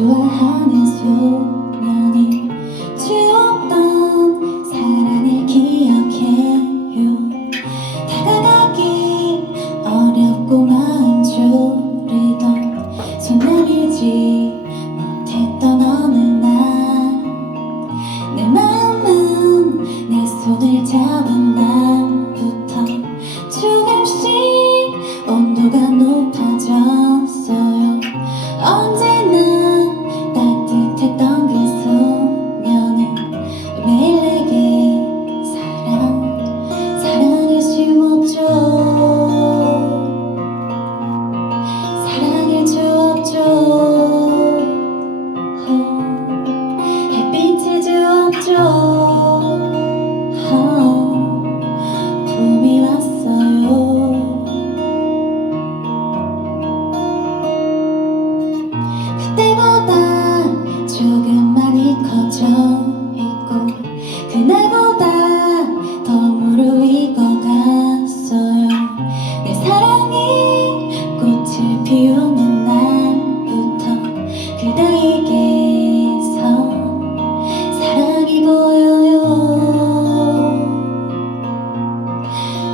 좋아하는 소년이 지웠던 사랑을 기억해요. 다가가기 어렵고 마음 졸이던 손 내밀지 못했던 어느 날 내 마음은 내 손을 잡은 날 就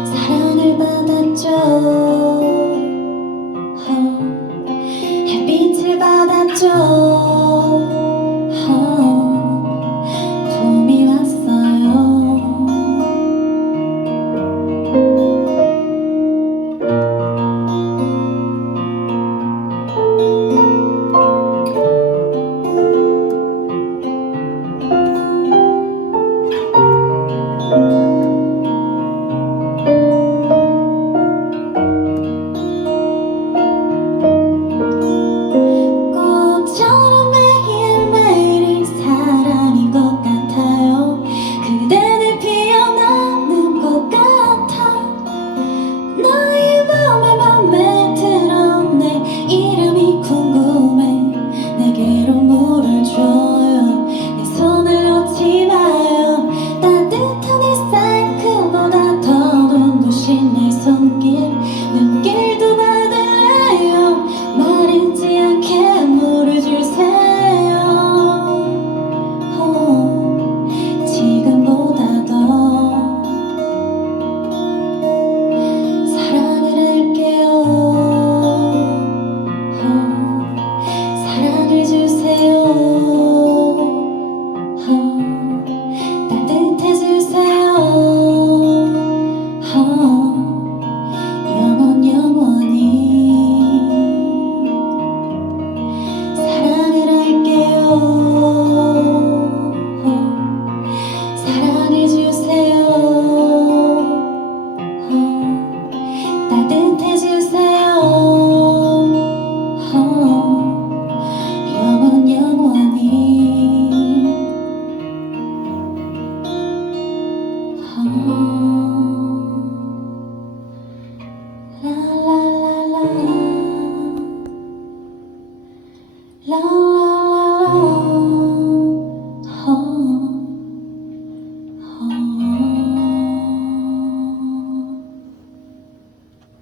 사랑을 받았죠.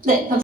네, 감사합니다.